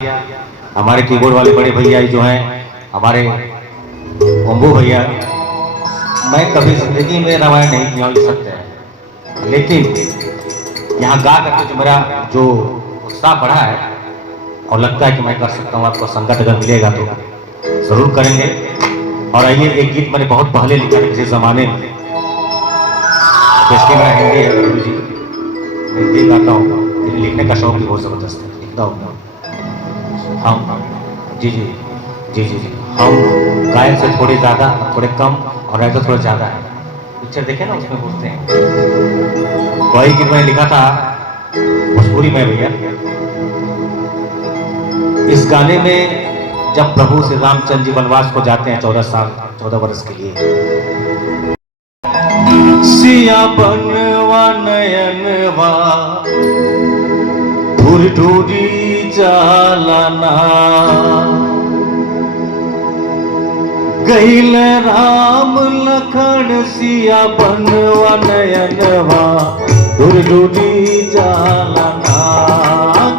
हमारे कीबोर्ड वाले बड़े भैया जो हैं हमारे ओम्बू भैया, मैं कभी जिंदगी में रामायण नहीं किया लिख सकते हैं, लेकिन यहाँ गा करके जो मेरा जो उत्साह बढ़ा है और लगता है कि मैं कर सकता हूँ, आपको संगत अगर मिलेगा तो जरूर करेंगे। और आइए, एक गीत मैंने बहुत पहले लिखा था किसी जमाने में, इसलिए मेरा हिंदी है, गुरु जी हिंदी गाता हूँ, लेकिन लिखने का शौक भी बहुत जबरदस्त है, लिखता हूँ हम। जी जी जी जी जी हम गायन से थोड़े ज़्यादा थोड़े कम और राइटर थोड़ा ज़्यादा है। पिक्चर देखे ना, उसमें बोलते हैं वही गीत मैंने लिखा था भोजपुरी में भैया। इस गाने में जब प्रभु श्री रामचंद्र जी वनवास को जाते हैं 14 वर्ष के लिए, सिया बनवा नयनवा ढूरी चालना गईल राम लखन सिया बनवा नयनवा ढूरी चालना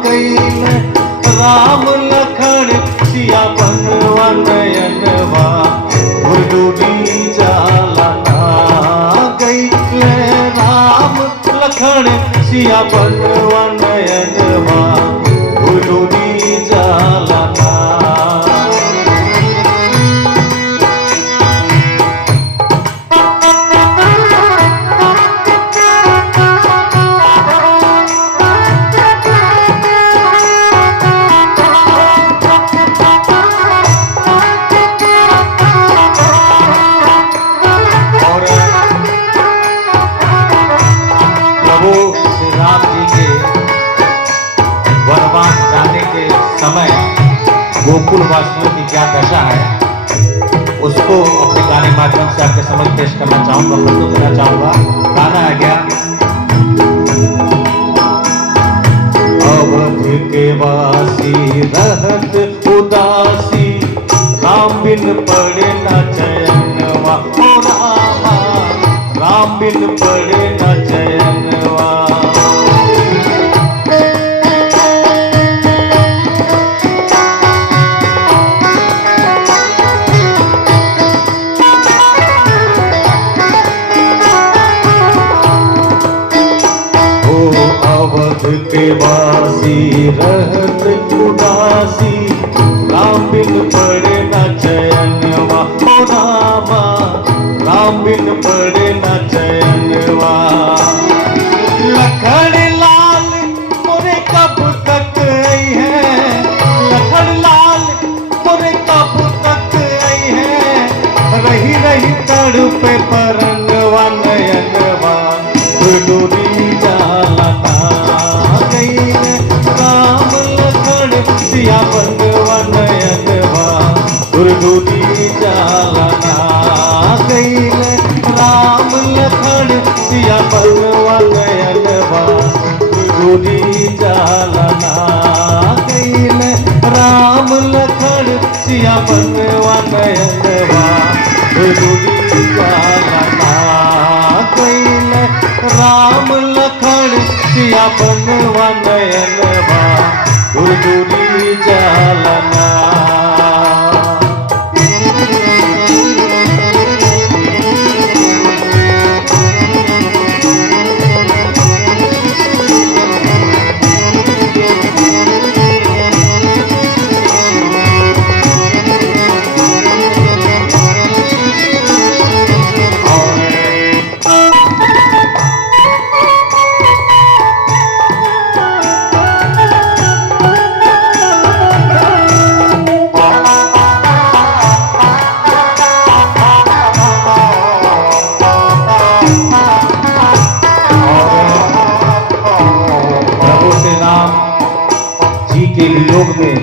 गईल राम लखन सिया बनवा नयनवा ढूरी चालना गईल राम लखन सिया बनवा नयनवा ढूरी चालना। समय गोकुल वासियों की क्या दशा है उसको अपने गाने माध्यम से आपके समझ पेश करना चाहूंगा, प्रस्तुत करना चाहूंगा। गाना आ गया, अवध के वासी रहत उदासी राम बिन पड़े न चैनवा, ओ रामा राम बिन पड़े न चैनवा। अवध के वासी रहत उदासी राम बिन पड़े न चैनवा, ओ रामा राम बिन पड़े न चैनवा। लखन लाल मोरे कब तक आई है, लखन लाल मोरे कब तक आई है, रही रही तड़पे परनवा नयनवा ढूरी चालना गईल राम लखन सिया बनवा नयनवा ढूरी चालना गईल राम लखन सिया बनवा नयनवा ढूरी चालना गईल राम लखन सिया बनवा नयनवा ढूरी चालना गईल राम लखन सिया बनवा नयनवा ढूरी चालना। के वियोग में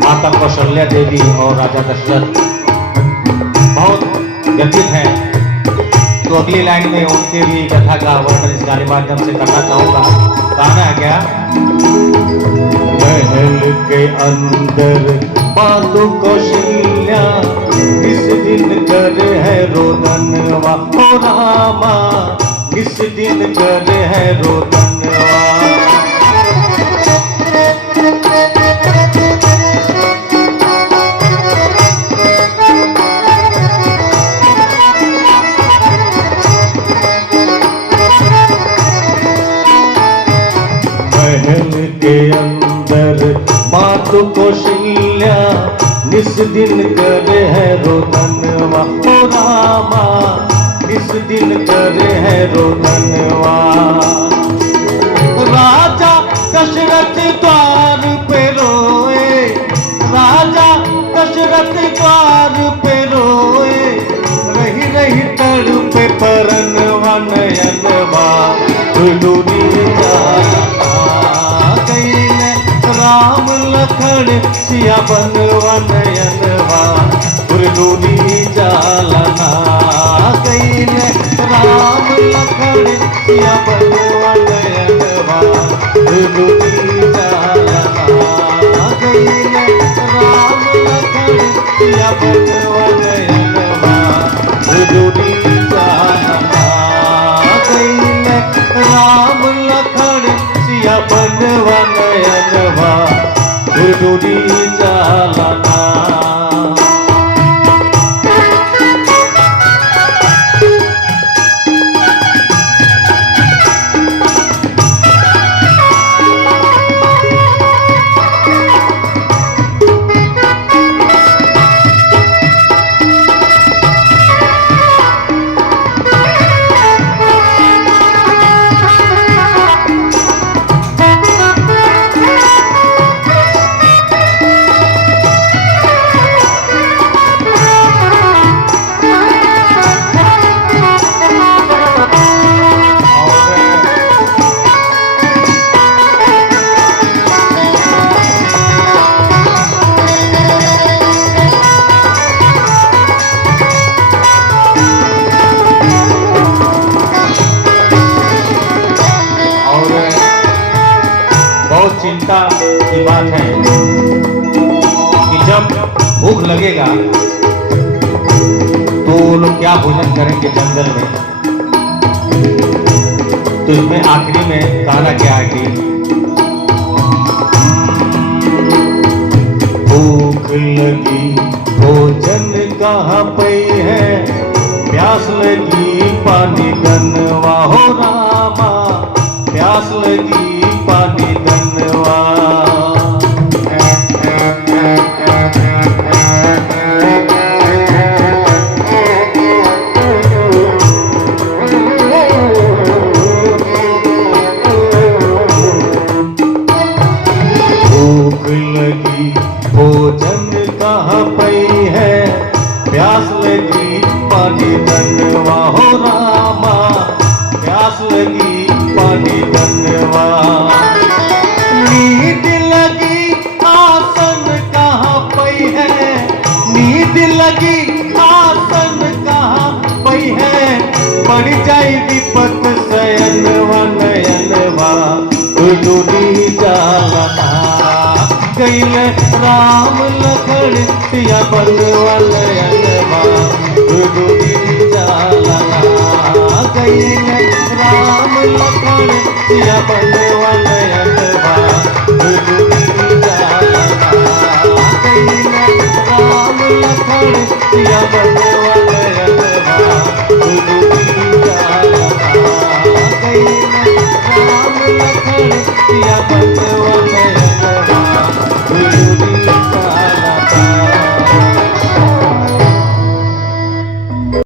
माता कौशल्या देवी और राजा दशरथ बहुत व्यथित हैं, तो अगली लाइन में उनके भी कथा का वर्णन इस गाने माध्यम से करना चाहूंगा। गाना आ गया, महल के अंदर मातु कौशल्या इस दिन करे है रोदनवा, ओ रामा इस दिन करे है रोदनवा। महल के अंदर मात कौशल्या निस दिन करे है रोदनवा ओ रामा, निस दिन करे है रोदनवा। राजा दशरथ द्वार पे रोए, राजा दशरथ द्वार पे रोए, रही रही तड़पे परनवा नयनवा, डूरी जाना गईले राम लखन सिया बनवा नयनवा, डूरी जालना गईले राम लखन सिया बनवा नयनवा, डूरी जालना गईले राम लखन सिया बनवा नयनवा, डूरी जालना गईले राम लखन सिया बनवा नयनवा, डूरी जालना। बहुत चिंता की बात है कि जब भूख लगेगा तो लोग क्या भोजन करेंगे जंगल में। तो इसमें आखिरी में गाना क्या है कि भूख लगी भोजन कहाँ पे है, प्यास लगी पानी गनवा हो रामा, प्यास लगी पानी गनवा। भूख लगी भोजन कहाँ पई है, प्यास लगी पानी गनवा हो रामा, प्यास लगी पानी गनवा। नींद लगी आसन कहाँ पई है, नींद लगी आसन कहाँ पई है, पड़ जाई विपत शयनवा नयनवा, डूरी जालना गईले राम लखन सिया बनवा नयनवा, डूरी जालना गईले राम लखन सिया बनवा